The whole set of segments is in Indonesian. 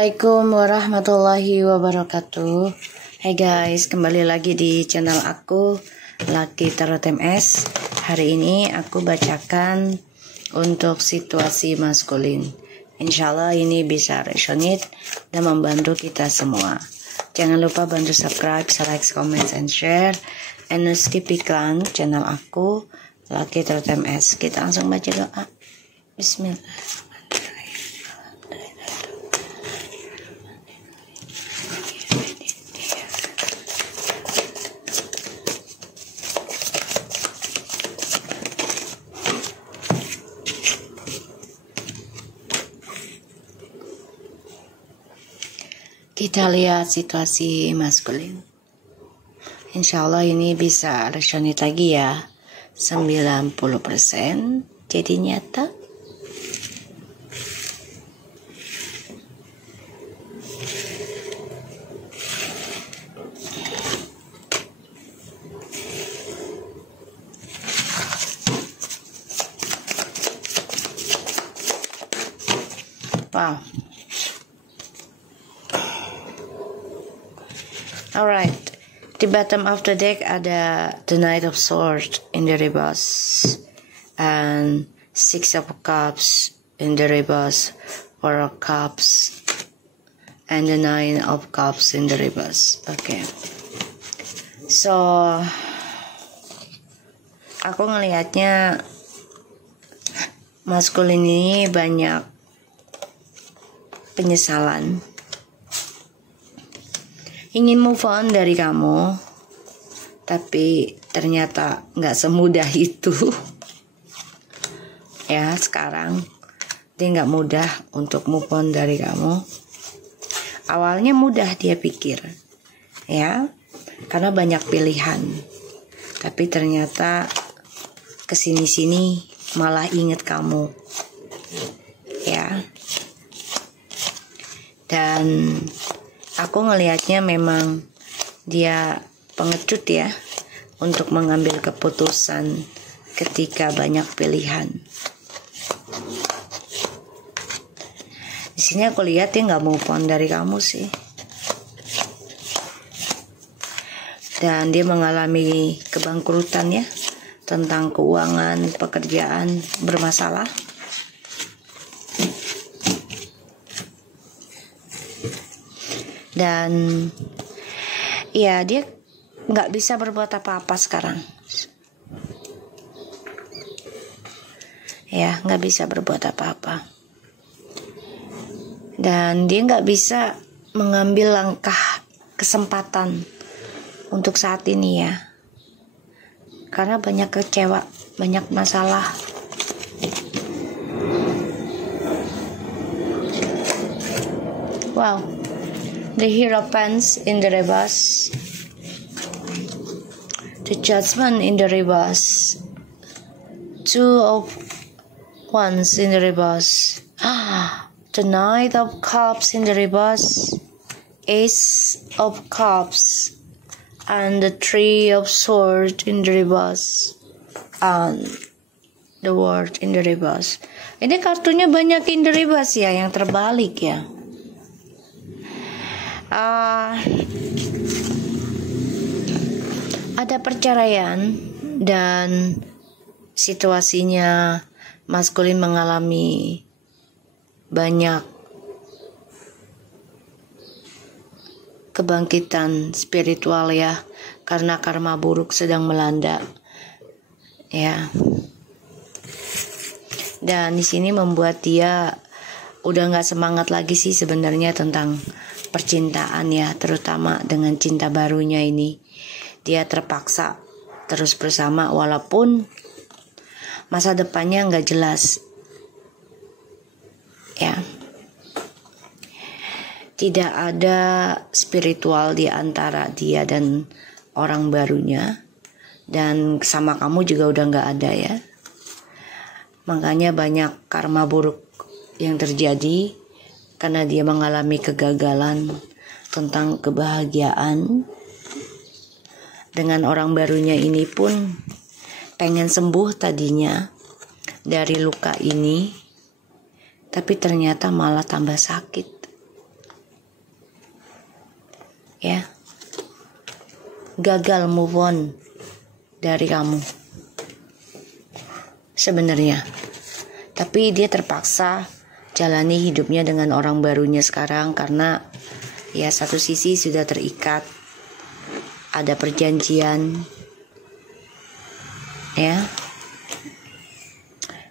Assalamualaikum warahmatullahi wabarakatuh. Hai guys, kembali lagi di channel aku Lucky Tarot MS. Hari ini aku bacakan untuk situasi maskulin. Insyaallah ini bisa resonate dan membantu kita semua. Jangan lupa bantu subscribe, like, comment, and share. And skip iklan channel aku Lucky Tarot MS. Kita langsung baca doa. Bismillah. Kita lihat situasi maskulin. Insya Allah ini bisa resonate lagi ya. 90% jadi nyata. Wow. Alright, di bottom of the deck ada the Knight of Swords in the reverse and Six of Cups in the reverse, Four of Cups and the Nine of Cups in the reverse. Okay, so aku ngelihatnya maskulin ini banyak penyesalan, ingin move on dari kamu, tapi ternyata nggak semudah itu. Ya, sekarang dia nggak mudah untuk move on dari kamu. Awalnya mudah dia pikir, ya, karena banyak pilihan. Tapi ternyata kesini-sini malah inget kamu, ya. Dan aku ngelihatnya memang dia pengecut ya untuk mengambil keputusan ketika banyak pilihan. Di sini aku lihat dia nggak move on dari kamu sih. Dan dia mengalami kebangkrutan ya, tentang keuangan, pekerjaan bermasalah. Dan ya dia nggak bisa berbuat apa-apa sekarang. Ya, nggak bisa berbuat apa-apa. Dan dia nggak bisa mengambil langkah kesempatan untuk saat ini ya. Karena banyak kecewa, banyak masalah. Wow. The Hierophant in the reverse, the Judgment in the reverse, Two of Wands in the reverse, the Knight of Cups in the reverse, Ace of Cups, and the Three of Swords in the reverse, and the World in the reverse. Ini kartunya banyak in the reverse ya, yang terbalik ya. Ada perceraian dan situasinya maskulin mengalami banyak kebangkitan spiritual ya, karena karma buruk sedang melanda ya. Dan di sini membuat dia udah nggak semangat lagi sih sebenarnya tentang percintaan ya, terutama dengan cinta barunya ini. Dia terpaksa terus bersama walaupun masa depannya nggak jelas ya. Tidak ada spiritual di antara dia dan orang barunya, dan sama kamu juga udah nggak ada ya. Makanya banyak karma buruk yang terjadi karena dia mengalami kegagalan tentang kebahagiaan. Dengan orang barunya ini pun pengen sembuh tadinya dari luka ini, tapi ternyata malah tambah sakit. ya, gagal move on dari kamu sebenarnya. Tapi dia terpaksa jalani hidupnya dengan orang barunya sekarang karena ya satu sisi sudah terikat, ada perjanjian, ya.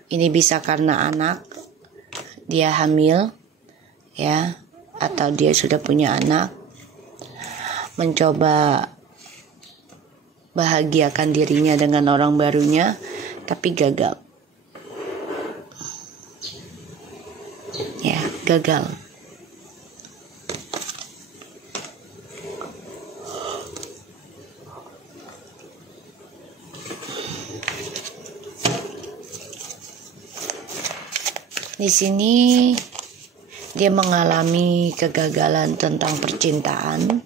Ini bisa karena anak, dia hamil, ya, atau dia sudah punya anak, mencoba bahagiakan dirinya dengan orang barunya, tapi gagal. Ya, gagal. Di sini dia mengalami kegagalan tentang percintaan.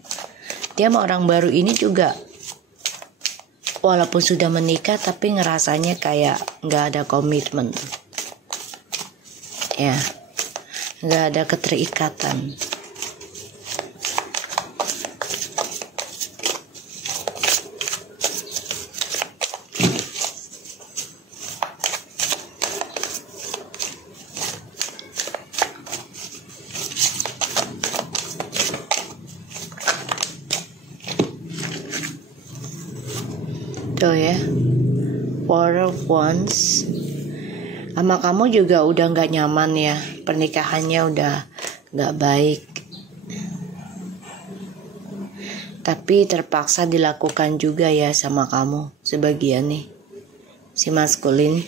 Dia sama orang baru ini juga walaupun sudah menikah tapi ngerasanya kayak nggak ada komitmen, ya, nggak ada keterikatan. Tuh ya, Four of Wands. Sama kamu juga udah gak nyaman ya, pernikahannya udah gak baik, tapi terpaksa dilakukan juga ya sama kamu sebagian nih, si maskulin.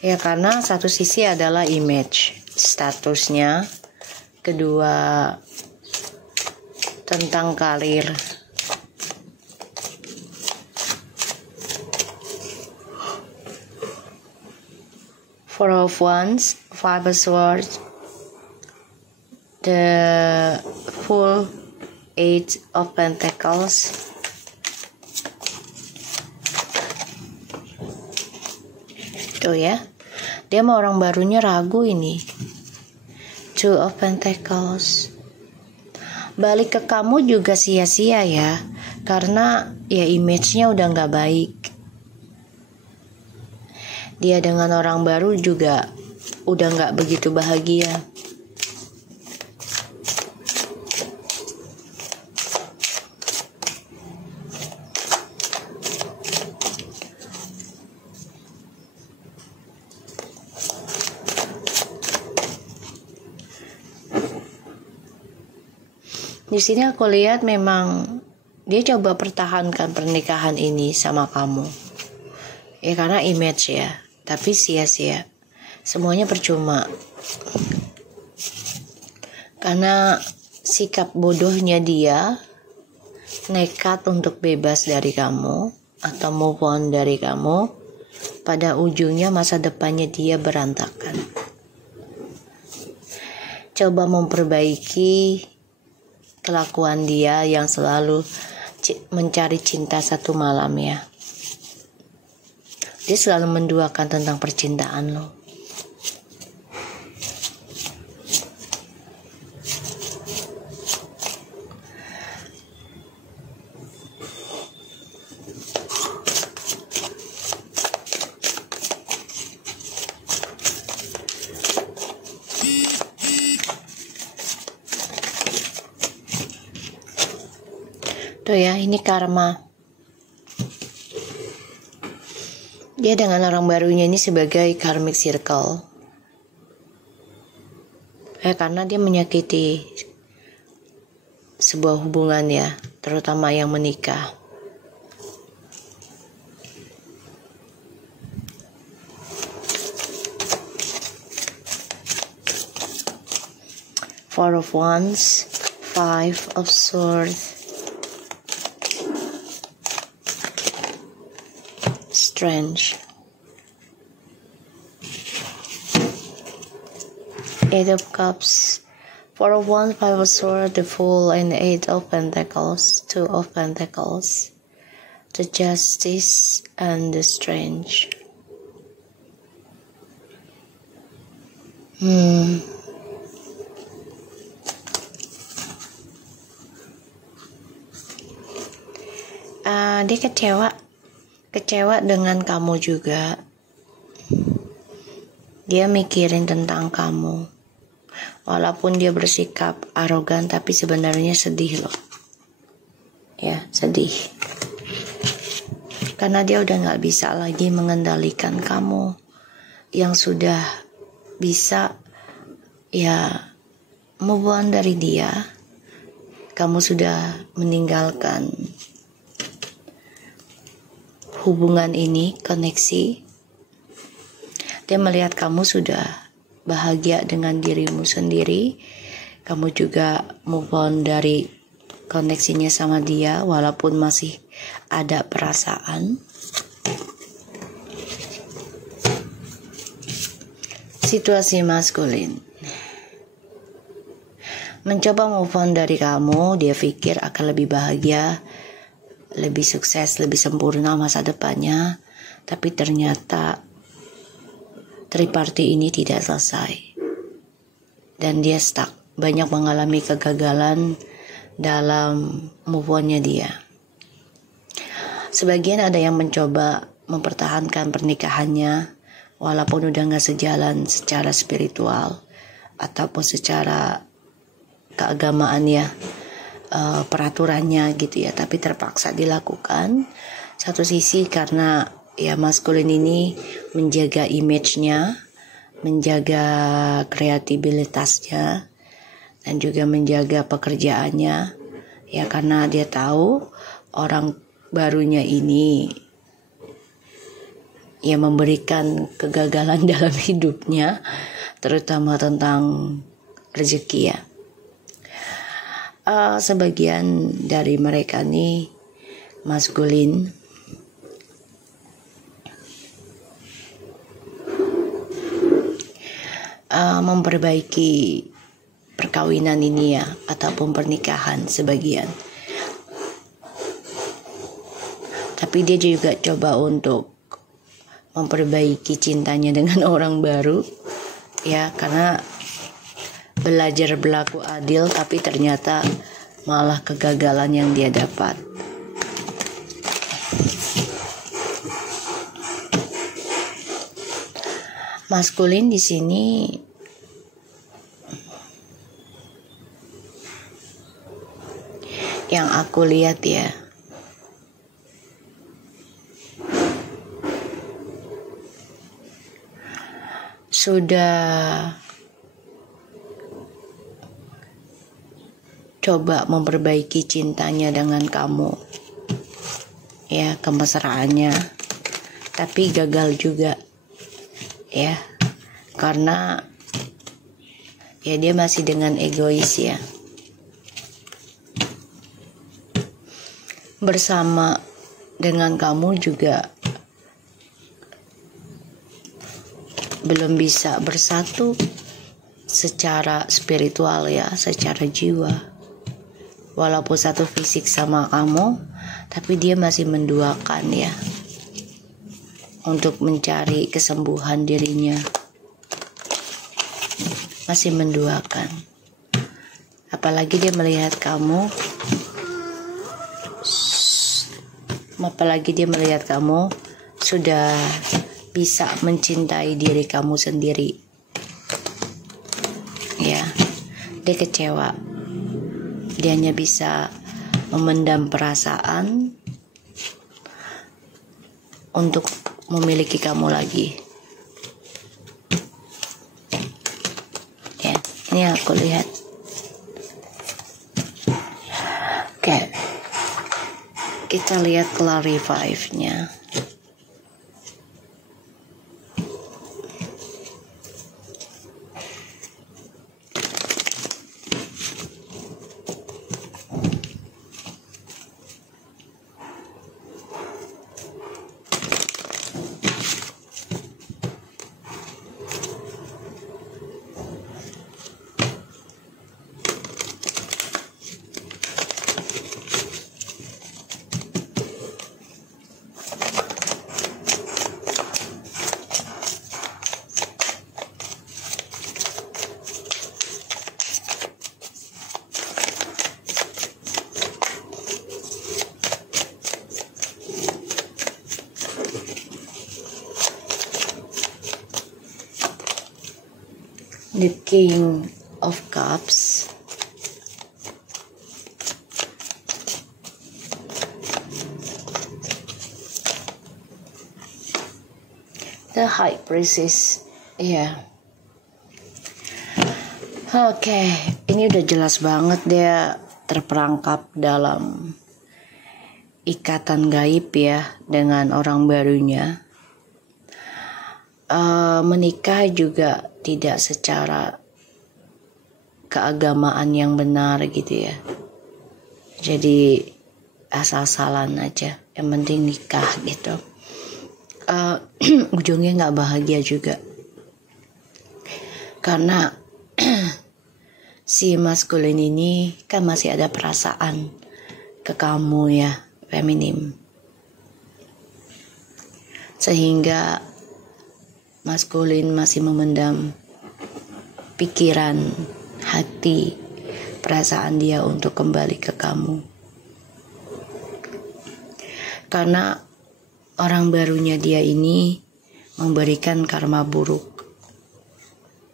Ya karena satu sisi adalah image, statusnya, kedua tentang karir. Four of Wands, Five of Swords, the Full, Eight of Pentacles, tuh ya, dia mau orang barunya ragu ini. Two of Pentacles, balik ke kamu juga sia-sia ya, karena ya image-nya udah gak baik. Dia dengan orang baru juga udah gak begitu bahagia. Di sini aku lihat memang dia coba pertahankan pernikahan ini sama kamu. Ya karena image ya, tapi sia-sia. Semuanya percuma. Karena sikap bodohnya dia, nekat untuk bebas dari kamu atau move on dari kamu, pada ujungnya masa depannya dia berantakan. Coba memperbaiki kelakuan dia yang selalu mencari cinta satu malam ya. Dia selalu menduakan tentang percintaan lo. Tuh ya, ini karma. Dia dengan orang barunya ini sebagai karmic circle. Karena dia menyakiti sebuah hubungan ya, terutama yang menikah. Four of Wands, Five of Swords, Strange, Eight of Cups, Four of Wands, Five of Swords, the Fool, and Eight of Pentacles, Two of Pentacles, the Justice, and the Strange. Dia kecewa dengan kamu juga. Dia mikirin tentang kamu. Walaupun dia bersikap arogan, tapi sebenarnya sedih loh. Ya, sedih. Karena dia udah gak bisa lagi mengendalikan kamu. Yang sudah bisa ya move on dari dia. Kamu sudah meninggalkan hubungan ini, koneksi. Dia melihat kamu sudah bahagia dengan dirimu sendiri. Kamu juga move on dari koneksinya sama dia, walaupun masih ada perasaan. Situasi maskulin. Mencoba move on dari kamu, dia pikir akan lebih bahagia, lebih sukses, lebih sempurna masa depannya. Tapi ternyata triparty ini tidak selesai. Dan dia stuck, banyak mengalami kegagalan dalam move on-nya dia. Sebagian ada yang mencoba mempertahankan pernikahannya, walaupun udah gak sejalan secara spiritual ataupun secara keagamaan ya, peraturannya gitu ya, tapi terpaksa dilakukan. Satu sisi karena ya maskulin ini menjaga image-nya, menjaga kreatibilitasnya, dan juga menjaga pekerjaannya ya, karena dia tahu orang barunya ini ya memberikan kegagalan dalam hidupnya, terutama tentang rezeki ya. Sebagian dari mereka nih maskulin memperbaiki perkawinan ini ya, ataupun pernikahan sebagian. Tapi dia juga coba untuk memperbaiki cintanya dengan orang baru ya, karena belajar berlaku adil, tapi ternyata malah kegagalan yang dia dapat. Maskulin di sini yang aku lihat ya, sudah coba memperbaiki cintanya dengan kamu ya, kemesraannya, tapi gagal juga ya, karena ya dia masih dengan egois ya. Bersama dengan kamu juga belum bisa bersatu secara spiritual ya, secara jiwa. Walaupun satu fisik sama kamu, tapi dia masih menduakan ya, untuk mencari kesembuhan dirinya. Masih menduakan. Apalagi dia melihat kamu, sudah bisa mencintai diri kamu sendiri. Ya, dia kecewa. Dia hanya bisa memendam perasaan untuk memiliki kamu lagi. Ya, ini aku lihat. Oke. Kita lihat clarify-nya. the King of Cups. The High Priestess, ya. Oke, ini udah jelas banget dia terperangkap dalam ikatan gaib ya dengan orang barunya. Menikah juga tidak secara keagamaan yang benar gitu ya. Jadi asal-asalan aja, yang penting nikah gitu. Ujungnya nggak bahagia juga karena si maskulin ini kan masih ada perasaan ke kamu ya, feminim, sehingga maskulin masih memendam pikiran, hati, perasaan dia untuk kembali ke kamu karena orang barunya dia ini memberikan karma buruk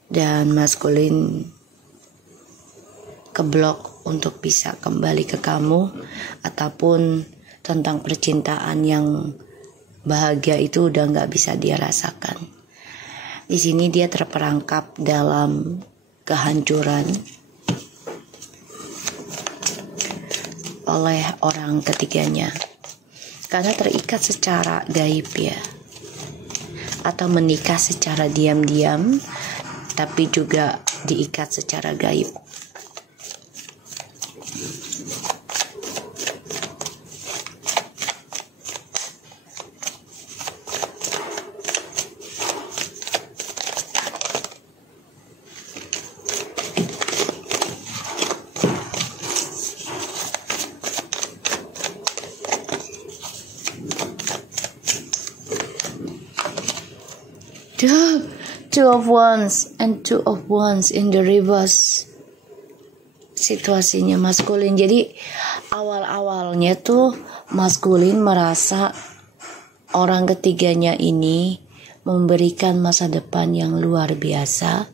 dan maskulin keblok untuk bisa kembali ke kamu, ataupun tentang percintaan yang bahagia itu udah nggak bisa dia rasakan. Di sini dia terperangkap dalam kehancuran oleh orang ketiganya. Karena terikat secara gaib ya, atau menikah secara diam-diam, tapi juga diikat secara gaib. Two of Wands and Two of Wands in the reverse. Situasinya maskulin. Jadi awal-awalnya tuh maskulin merasa orang ketiganya ini memberikan masa depan yang luar biasa,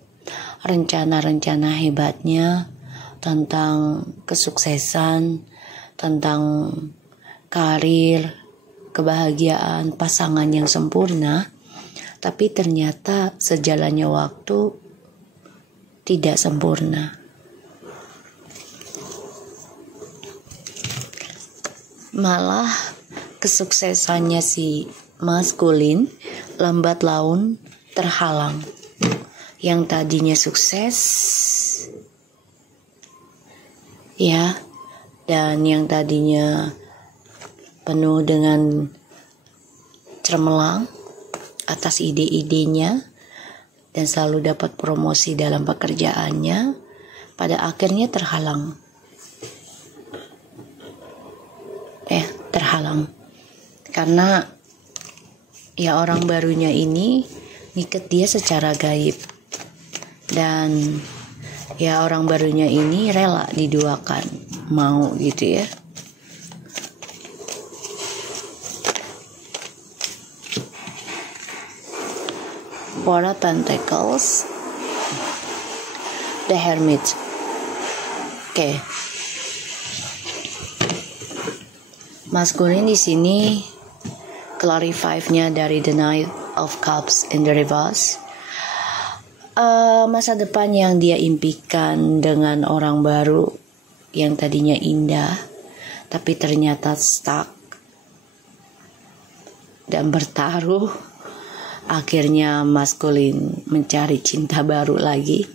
rencana-rencana hebatnya tentang kesuksesan, tentang karir, kebahagiaan, pasangan yang sempurna. Tapi ternyata sejalannya waktu tidak sempurna. Malah kesuksesannya si maskulin lambat laun terhalang. Yang tadinya sukses ya, dan yang tadinya penuh dengan cemerlang atas ide-idenya dan selalu dapat promosi dalam pekerjaannya, pada akhirnya terhalang. Terhalang karena ya orang barunya ini ngiket dia secara gaib, dan ya orang barunya ini rela diduakan, mau gitu ya. Four of Pentacles, the Hermit. Oke. Maskulin di sini clarify-nya dari the Knight of Cups in the reverse. Masa depan yang dia impikan dengan orang baru yang tadinya indah tapi ternyata stuck dan bertaruh. Akhirnya maskulin mencari cinta baru lagi,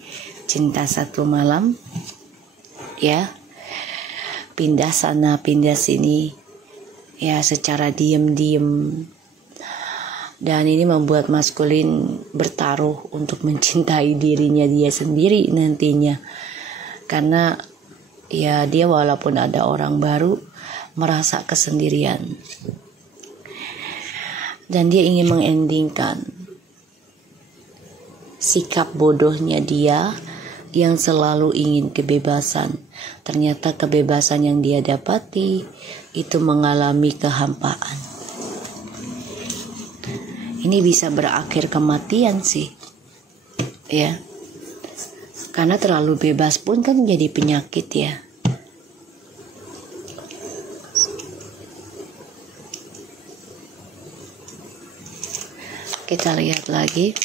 cinta satu malam ya, pindah sana pindah sini ya secara diam-diam, dan ini membuat maskulin bertaruh untuk mencintai dirinya dia sendiri nantinya, karena ya dia walaupun ada orang baru merasa kesendirian. Dan dia ingin mengendingkan sikap bodohnya dia yang selalu ingin kebebasan. Ternyata kebebasan yang dia dapati itu mengalami kehampaan. Ini bisa berakhir kematian sih. Ya. Karena terlalu bebas pun kan jadi penyakit ya. Kita lihat lagi.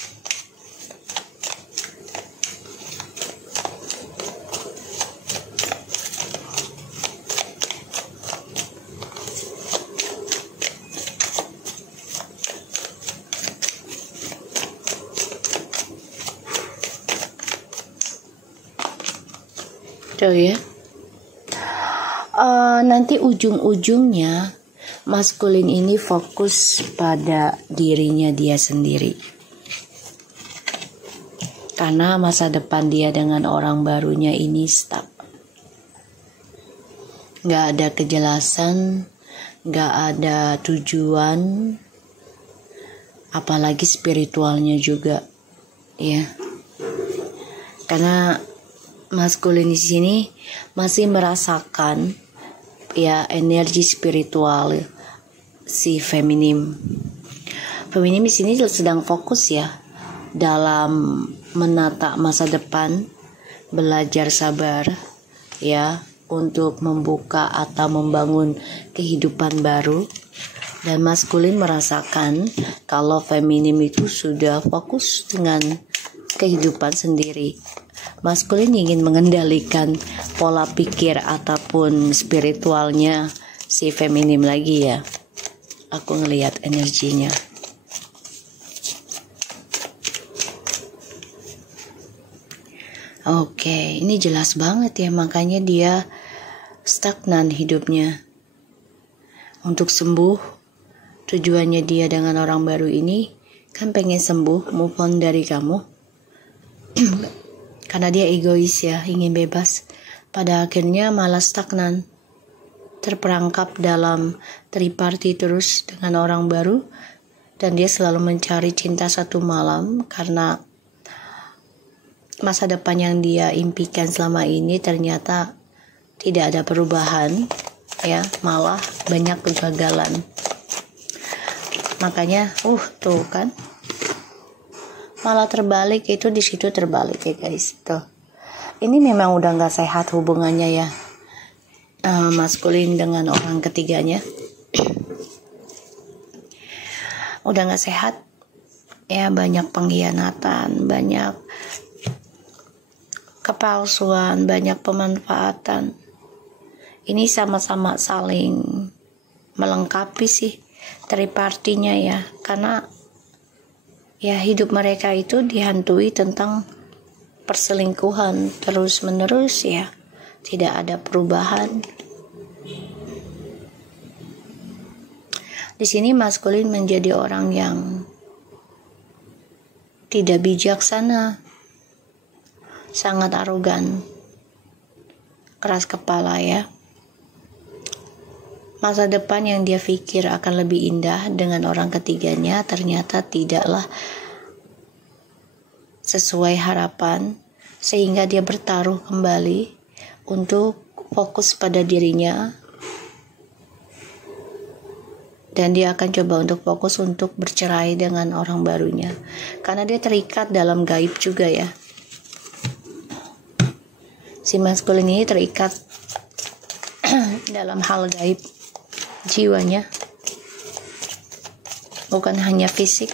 Tuh ya. Nanti ujung-ujungnya maskulin ini fokus pada dirinya dia sendiri. Karena masa depan dia dengan orang barunya ini stuck. Gak ada kejelasan, gak ada tujuan, apalagi spiritualnya juga, ya. Karena maskulin di sini masih merasakan ya energi spiritual si feminim. Feminim di sini sedang fokus ya dalam menata masa depan, belajar sabar ya untuk membuka atau membangun kehidupan baru. Dan maskulin merasakan kalau feminim itu sudah fokus dengan kehidupan sendiri. Maskulin ingin mengendalikan pola pikir ataupun spiritualnya si feminim lagi ya. Aku ngelihat energinya. Oke, ini jelas banget ya, makanya dia stagnan hidupnya. Untuk sembuh, tujuannya dia dengan orang baru ini kan pengen sembuh, move on dari kamu. Karena dia egois ya, ingin bebas. Pada akhirnya malah stagnan, terperangkap dalam triparty terus dengan orang baru. Dan dia selalu mencari cinta satu malam, karena masa depan yang dia impikan selama ini ternyata tidak ada perubahan ya, malah banyak kegagalan. Makanya tuh kan, malah terbalik, itu di situ terbalik ya guys. Tuh, ini memang udah nggak sehat hubungannya ya, maskulin dengan orang ketiganya. Udah nggak sehat ya, banyak pengkhianatan, banyak kepalsuan, banyak pemanfaatan. Ini sama-sama saling melengkapi sih tripartinya ya, karena ya hidup mereka itu dihantui tentang perselingkuhan terus menerus ya, tidak ada perubahan. Di sini maskulin menjadi orang yang tidak bijaksana, sangat arogan, keras kepala ya. Masa depan yang dia pikir akan lebih indah dengan orang ketiganya ternyata tidaklah sesuai harapan, sehingga dia bertaruh kembali untuk fokus pada dirinya. Dan dia akan coba untuk fokus untuk bercerai dengan orang barunya, karena dia terikat dalam gaib juga ya. Si maskulin ini terikat dalam hal gaib jiwanya, bukan hanya fisik.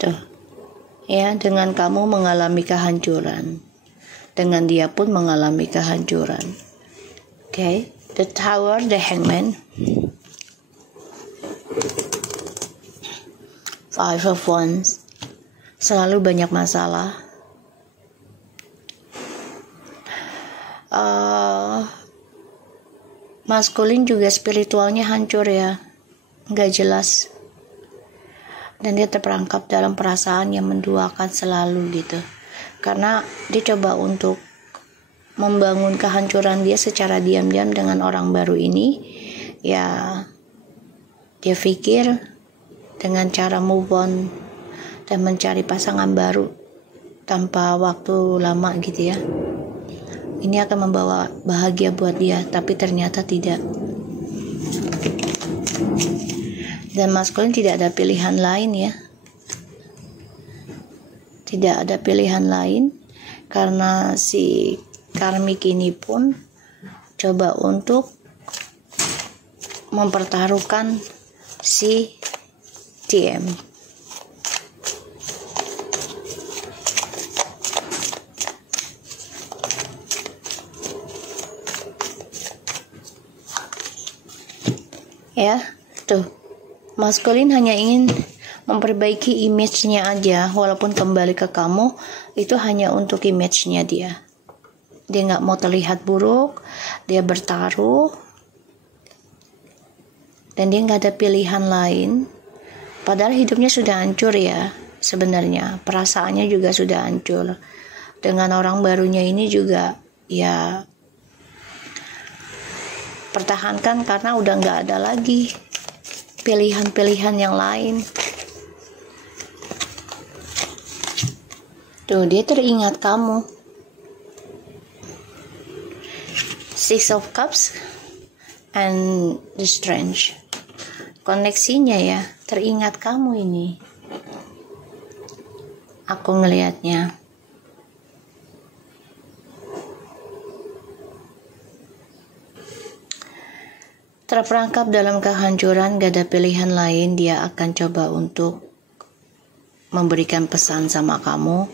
Tuh ya, dengan kamu mengalami kehancuran, dengan dia pun mengalami kehancuran. Okay, the Tower, the Hangman, Five of Wands, selalu banyak masalah. Maskulin juga spiritualnya hancur ya, nggak jelas, dan dia terperangkap dalam perasaan yang menduakan selalu gitu. Karena dia coba untuk membangun kehancuran dia secara diam-diam dengan orang baru ini ya. Dia pikir dengan cara move on dan mencari pasangan baru tanpa waktu lama gitu ya, ini akan membawa bahagia buat dia, tapi ternyata tidak. Dan maskulin tidak ada pilihan lain ya. Tidak ada pilihan lain karena si karmik ini pun coba untuk mempertaruhkan si TM. Ya, tuh. Maskulin hanya ingin memperbaiki image-nya aja, walaupun kembali ke kamu itu hanya untuk image-nya dia. Dia nggak mau terlihat buruk, dia bertaruh, dan dia nggak ada pilihan lain. Padahal hidupnya sudah hancur ya, sebenarnya perasaannya juga sudah hancur. Dengan orang barunya ini juga ya pertahankan karena udah nggak ada lagi pilihan-pilihan yang lain. Tuh, dia teringat kamu. Six of Cups and the Strange. Koneksinya ya, teringat kamu ini. Aku ngelihatnya. Terperangkap dalam kehancuran, gak ada pilihan lain. Dia akan coba untuk memberikan pesan sama kamu,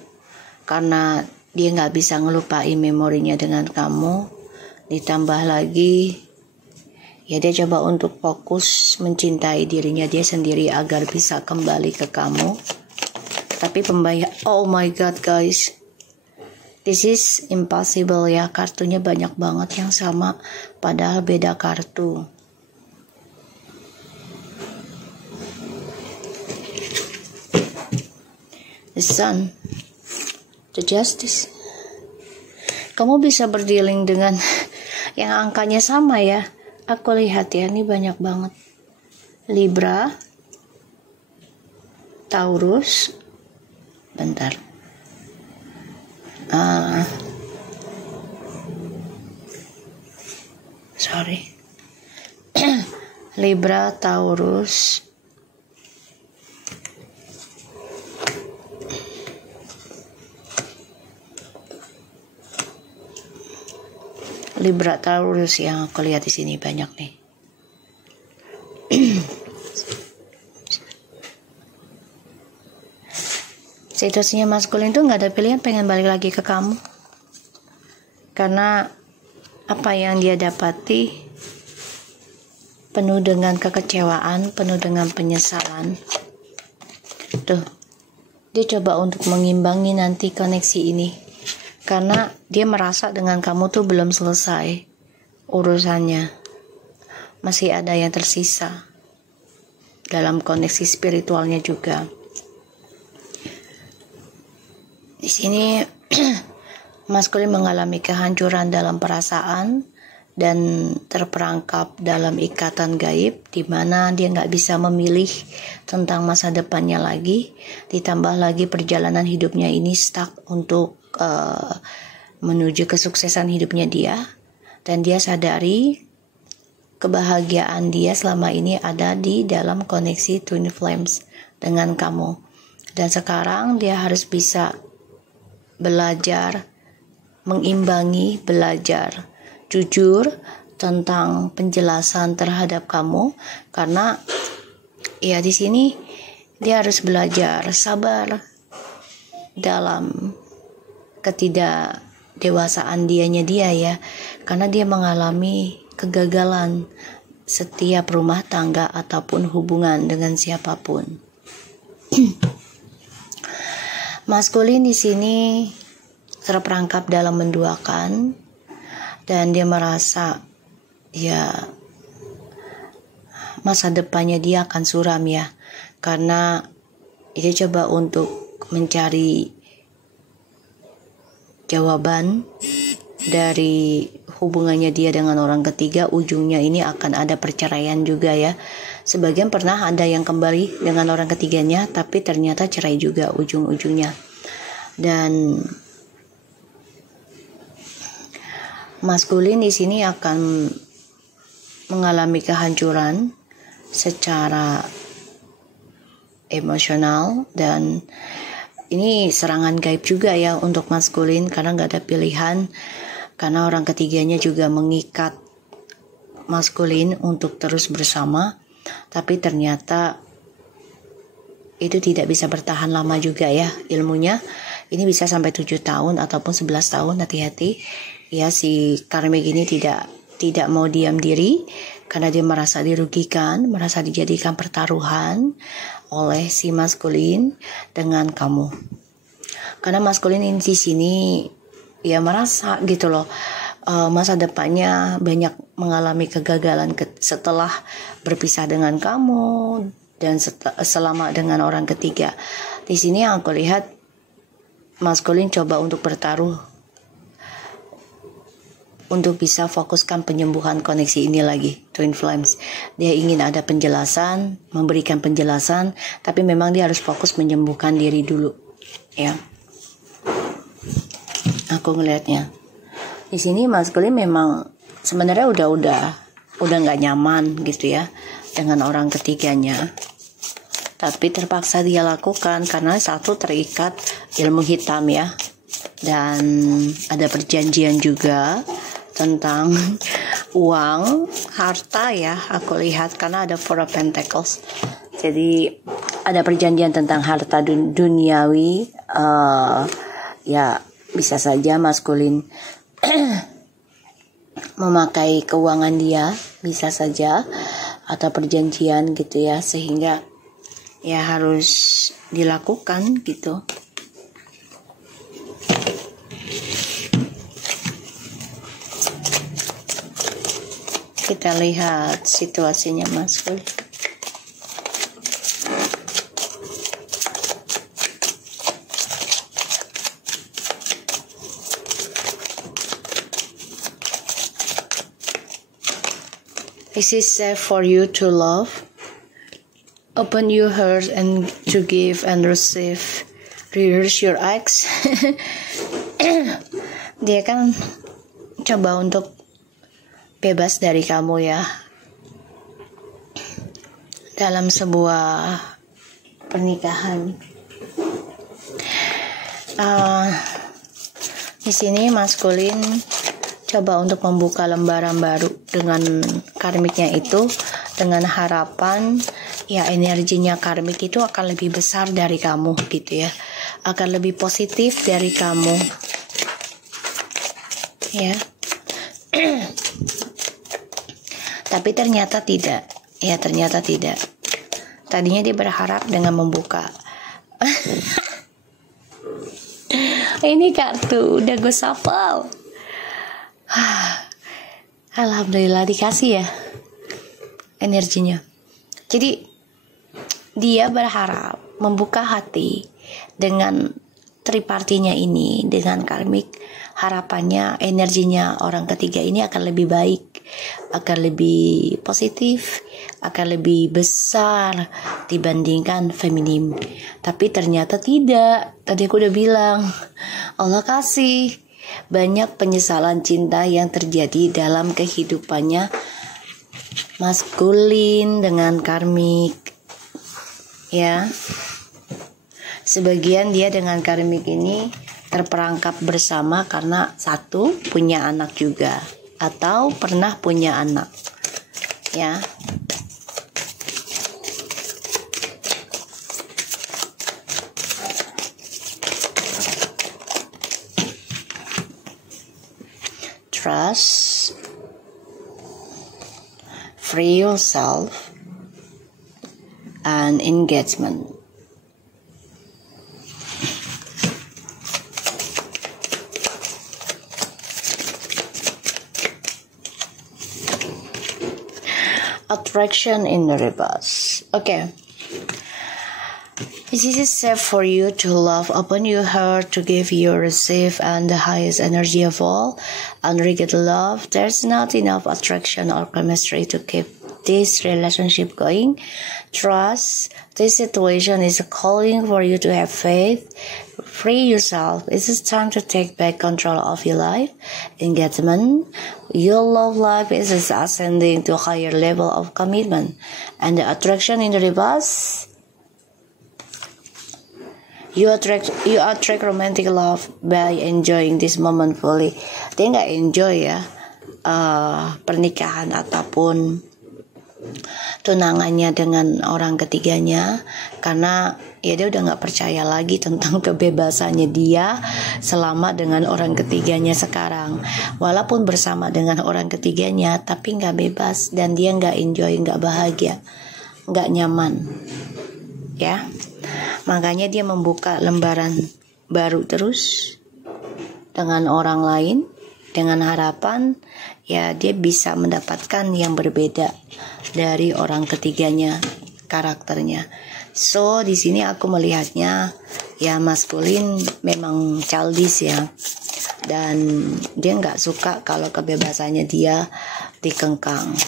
karena dia gak bisa ngelupain memorinya dengan kamu. Ditambah lagi, ya dia coba untuk fokus mencintai dirinya dia sendiri agar bisa kembali ke kamu. Tapi pembayar, oh my god guys, this is impossible ya. Kartunya banyak banget yang sama, padahal beda kartu. The Sun, the Justice. Kamu bisa berdealing dengan yang angkanya sama ya. Aku lihat ya, ini banyak banget. Libra, Taurus, bentar. Sorry. Libra, Taurus, Libra, Taurus yang aku lihat di sini banyak nih. Situasinya maskulin tuh nggak ada pilihan, pengen balik lagi ke kamu. Karena apa yang dia dapati penuh dengan kekecewaan, penuh dengan penyesalan. Tuh, dia coba untuk mengimbangi nanti koneksi ini. Karena dia merasa dengan kamu tuh belum selesai urusannya. Masih ada yang tersisa dalam koneksi spiritualnya juga. Di sini maskulin mengalami kehancuran dalam perasaan dan terperangkap dalam ikatan gaib, di mana dia nggak bisa memilih tentang masa depannya lagi. Ditambah lagi perjalanan hidupnya ini stuck untuk menuju kesuksesan hidupnya dia, dan dia sadari kebahagiaan dia selama ini ada di dalam koneksi twin flames dengan kamu. Dan sekarang dia harus bisa belajar mengimbangi, belajar jujur tentang penjelasan terhadap kamu, karena ya di sini dia harus belajar sabar dalam ketidakdewasaan dianya dia ya, karena dia mengalami kegagalan setiap rumah tangga ataupun hubungan dengan siapapun. Maskulin di sini terperangkap dalam menduakan, dan dia merasa ya masa depannya dia akan suram ya, karena dia coba untuk mencari jawaban dari hubungannya dia dengan orang ketiga. Ujungnya ini akan ada perceraian juga ya. Sebagian pernah ada yang kembali dengan orang ketiganya, tapi ternyata cerai juga ujung-ujungnya. Dan maskulin di sini akan mengalami kehancuran secara emosional, dan ini serangan gaib juga ya untuk maskulin, karena nggak ada pilihan, karena orang ketiganya juga mengikat maskulin untuk terus bersama, tapi ternyata itu tidak bisa bertahan lama juga ya ilmunya. Ini bisa sampai 7 tahun ataupun 11 tahun, hati-hati. Ya, si karmik ini tidak mau diam diri karena dia merasa dirugikan, merasa dijadikan pertaruhan oleh si maskulin dengan kamu. Karena maskulin ini di sini ya merasa gitu loh, masa depannya banyak mengalami kegagalan setelah berpisah dengan kamu dan selama dengan orang ketiga. Di sini yang aku lihat, maskulin coba untuk bertaruh untuk bisa fokuskan penyembuhan koneksi ini lagi, twin flames. Dia ingin ada penjelasan, memberikan penjelasan, tapi memang dia harus fokus menyembuhkan diri dulu, ya. Aku ngelihatnya di sini maskulin memang sebenarnya udah nggak nyaman gitu ya dengan orang ketiganya, tapi terpaksa dia lakukan karena satu terikat ilmu hitam ya, dan ada perjanjian juga tentang uang, harta ya, aku lihat karena ada Four of Pentacles. Jadi ada perjanjian tentang harta duniawi, ya bisa saja maskulin memakai keuangan dia, bisa saja, atau perjanjian gitu ya, sehingga ya harus dilakukan gitu. Kita lihat situasinya maskulin. Is it safe for you to love? Open your heart and to give and receive. Rehearse your acts. Dia kan coba untuk bebas dari kamu ya, dalam sebuah pernikahan. Di sini maskulin coba untuk membuka lembaran baru dengan karmiknya itu, dengan harapan ya energinya karmik itu akan lebih besar dari kamu gitu ya, akan lebih positif dari kamu ya. Tapi ternyata tidak ya, ternyata tidak. Tadinya dia berharap dengan membuka ini kartu udah gue shuffle. Alhamdulillah dikasih ya energinya. Jadi dia berharap membuka hati dengan tripartinya ini, dengan karmik. Harapannya energinya orang ketiga ini akan lebih baik, akan lebih positif, akan lebih besar dibandingkan feminim. Tapi ternyata tidak. Tadi aku udah bilang, Allah kasih banyak penyesalan cinta yang terjadi dalam kehidupannya maskulin dengan karmik ya. Sebagian dia dengan karmik ini terperangkap bersama karena satu punya anak juga atau pernah punya anak ya. Trust, free yourself, and engagement. Attraction in the reverse. Okay. This is safe for you to love. Open your heart to give, you receive, and the highest energy of all. Unrequited love. There's not enough attraction or chemistry to keep this relationship going. Trust. This situation is calling for you to have faith. Free yourself. It is time to take back control of your life. Engagement. Your love life is ascending to a higher level of commitment. And the attraction in the reverse. You attract romantic love by enjoying this moment fully. Dia nggak enjoy ya pernikahan ataupun tunangannya dengan orang ketiganya, karena ya dia udah nggak percaya lagi tentang kebebasannya dia selama dengan orang ketiganya sekarang. Walaupun bersama dengan orang ketiganya, tapi nggak bebas dan dia nggak enjoy, nggak bahagia, nggak nyaman, ya. Makanya dia membuka lembaran baru terus dengan orang lain, dengan harapan ya dia bisa mendapatkan yang berbeda dari orang ketiganya karakternya. So di sini aku melihatnya ya maskulin memang childish ya, dan dia nggak suka kalau kebebasannya dia dikengkang.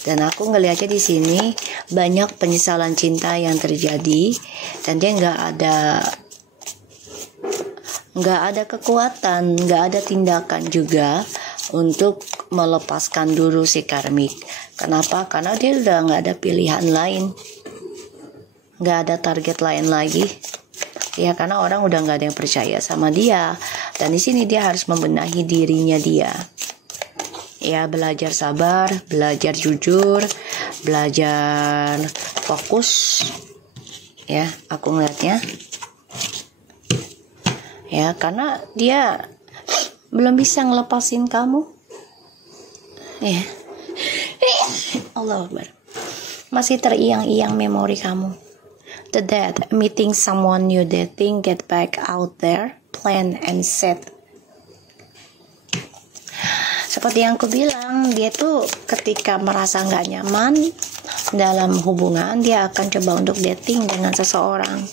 Dan aku ngelihatnya di sini banyak penyesalan cinta yang terjadi, dan dia nggak ada kekuatan, nggak ada tindakan juga untuk melepaskan dulu si karmik. Kenapa? Karena dia udah nggak ada pilihan lain, nggak ada target lain lagi. Ya karena orang udah nggak ada yang percaya sama dia, dan di sini dia harus membenahi dirinya dia. Ya belajar sabar, belajar jujur, belajar fokus. Ya aku ngeliatnya. Ya karena dia belum bisa ngelepasin kamu. Ya. Allah Akbar. Masih teriang-iang memori kamu. The death, meeting someone new, dating, get back out there, plan and set. Seperti yang aku bilang, dia tuh ketika merasa nggak nyaman dalam hubungan, dia akan coba untuk dating dengan seseorang.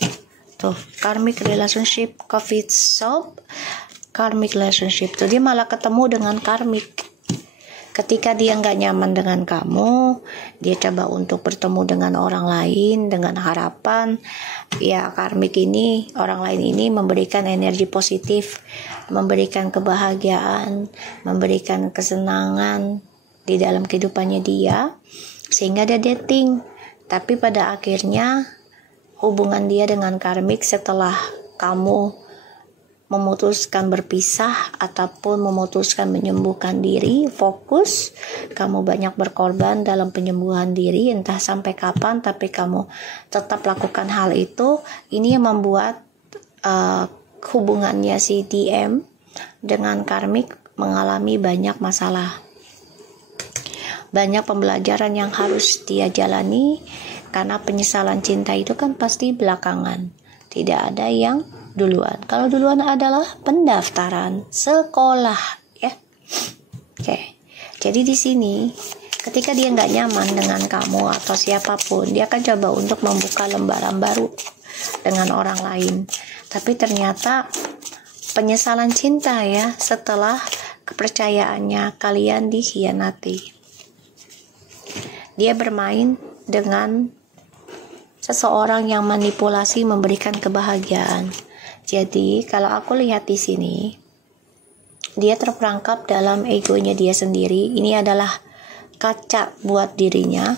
Tuh, karmic relationship, COVID solve, karmic relationship. Tuh, dia malah ketemu dengan karmic. Ketika dia nggak nyaman dengan kamu, dia coba untuk bertemu dengan orang lain dengan harapan ya karmik ini, orang lain ini memberikan energi positif, memberikan kebahagiaan, memberikan kesenangan di dalam kehidupannya dia, sehingga dia dating. Tapi pada akhirnya hubungan dia dengan karmik setelah kamu memutuskan berpisah ataupun memutuskan menyembuhkan diri, fokus, kamu banyak berkorban dalam penyembuhan diri, entah sampai kapan, tapi kamu tetap lakukan hal itu. Ini yang membuat hubungannya si DM dengan karmik mengalami banyak masalah, banyak pembelajaran yang harus dia jalani, karena penyesalan cinta itu kan pasti belakangan, tidak ada yang duluan. Kalau duluan adalah pendaftaran sekolah, ya. Oke. Jadi di sini ketika dia nggak nyaman dengan kamu atau siapapun, dia akan coba untuk membuka lembaran baru dengan orang lain. Tapi ternyata penyesalan cinta ya setelah kepercayaannya kalian dikhianati. Dia bermain dengan seseorang yang manipulasi memberikan kebahagiaan. Jadi kalau aku lihat di sini, dia terperangkap dalam egonya dia sendiri. Ini adalah kaca buat dirinya,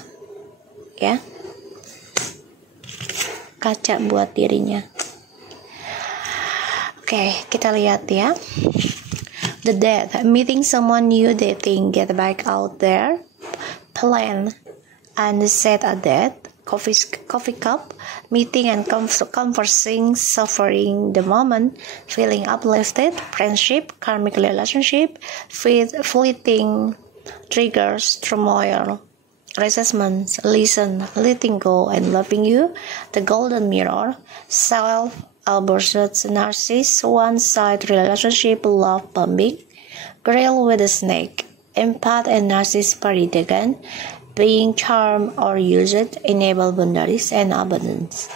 ya. Kaca buat dirinya. Oke, kita lihat ya. The death, meeting someone new, dating, get back out there, plan and set a date. Coffee cup, meeting and conversing, suffering the moment, feeling uplifted, friendship, karmic relationship, fleeting triggers, turmoil, resentments, listen, letting go, and loving you, the golden mirror, self, Albert's narcissist, one-side relationship, love bombing, grill with a snake, empath and narcissist paradox, being charmed or used, enable boundaries and abundance.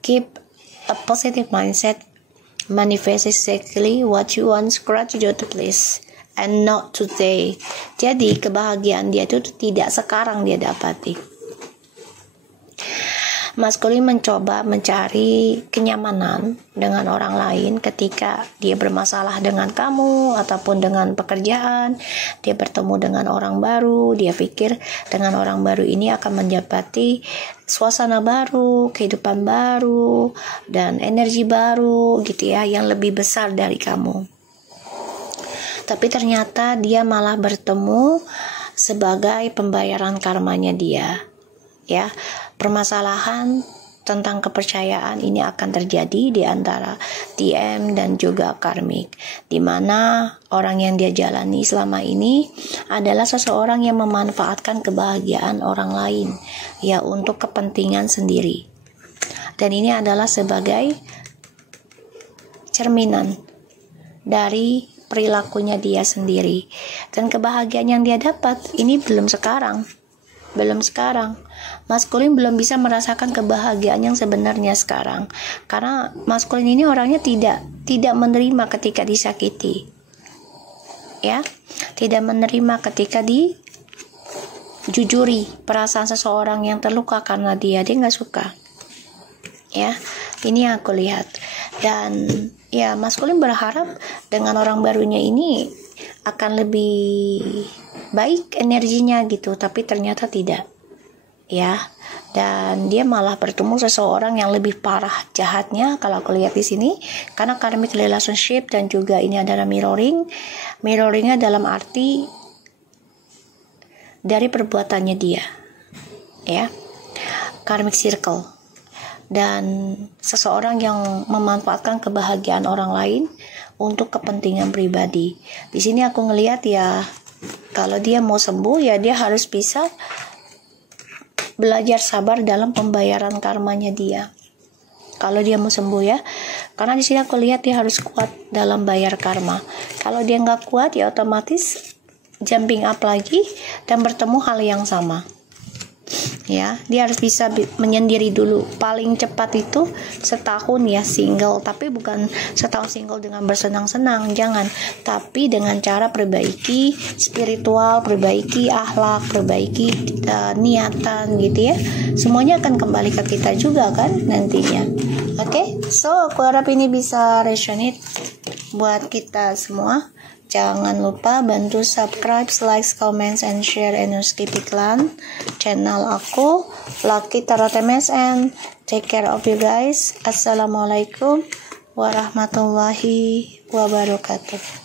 Keep a positive mindset, manifest exactly what you want, gratitude please, and not today. Jadi kebahagiaan dia itu tidak sekarang dia dapati. Maskulin mencoba mencari kenyamanan dengan orang lain ketika dia bermasalah dengan kamu ataupun dengan pekerjaan. Dia bertemu dengan orang baru, dia pikir dengan orang baru ini akan mendapati suasana baru, kehidupan baru, dan energi baru gitu ya, yang lebih besar dari kamu. Tapi ternyata dia malah bertemu sebagai pembayaran karmanya dia. Ya, permasalahan tentang kepercayaan ini akan terjadi di antara TM dan juga karmik, di mana orang yang dia jalani selama ini adalah seseorang yang memanfaatkan kebahagiaan orang lain ya untuk kepentingan sendiri. Dan ini adalah sebagai cerminan dari perilakunya dia sendiri. Dan kebahagiaan yang dia dapat ini belum sekarang. Maskulin belum bisa merasakan kebahagiaan yang sebenarnya sekarang. Karena maskulin ini orangnya tidak menerima ketika disakiti. Ya, tidak menerima ketika dijujuri perasaan seseorang yang terluka karena dia nggak suka. Ya, ini yang aku lihat. Dan ya, maskulin berharap dengan orang barunya ini akan lebih baik energinya gitu, tapi ternyata tidak. Ya, dan dia malah bertemu seseorang yang lebih parah jahatnya kalau aku lihat di sini, karena karmic relationship dan juga ini adalah mirroringnya dalam arti dari perbuatannya dia, ya, karmic circle, dan seseorang yang memanfaatkan kebahagiaan orang lain untuk kepentingan pribadi. Di sini aku ngelihat ya, kalau dia mau sembuh ya dia harus bisa belajar sabar dalam pembayaran karmanya dia. Kalau dia mau sembuh ya, karena di sini aku lihat dia harus kuat dalam bayar karma. Kalau dia nggak kuat ya otomatis jumping up lagi dan bertemu hal yang sama. Ya, dia harus bisa menyendiri dulu. Paling cepat itu setahun ya single, tapi bukan setahun single dengan bersenang-senang, jangan. Tapi dengan cara perbaiki spiritual, perbaiki akhlak, perbaiki niatan gitu ya. Semuanya akan kembali ke kita juga kan nantinya. Oke, so aku harap ini bisa resonate buat kita semua. Jangan lupa bantu subscribe, like, comments, and share Energy Iklan channel aku, Lucky Tarot MSN. Take care of you guys. Assalamualaikum warahmatullahi wabarakatuh.